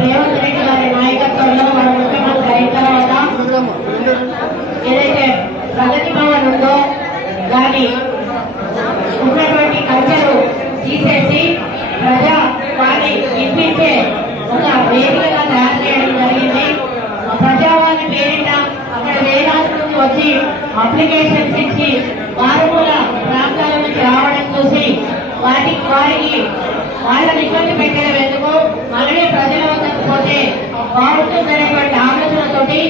రేవంత్ రెడ్డి గారి నాయకత్వంలో మన ముఖ్యమంత్రి అయిన తర్వాత ఏదైతే ప్రగతి భవన్ ఉందో దాని ఉన్నటువంటి కల్చరు తీసేసి ప్రజా వాణి వినిపించే ఒక వేదికగా తయారు చేయడం జరిగింది. ప్రజావాణి పేరిట అక్కడ వేలాది నుంచి వచ్చి అప్లికేషన్స్ ఇచ్చి మారుమూల ప్రాంతాల నుంచి రావడం చూసి వారికి వాళ్ళని ఇబ్బంది పెట్టడం ఎందుకు, మనమే ప్రజల వద్దకు పోతే బాగుంటుందనేటువంటి ఆలోచనతోటి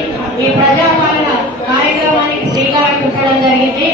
ఈ ప్రజాపాలన కార్యక్రమానికి శ్రీకారం చుట్టడం జరిగింది.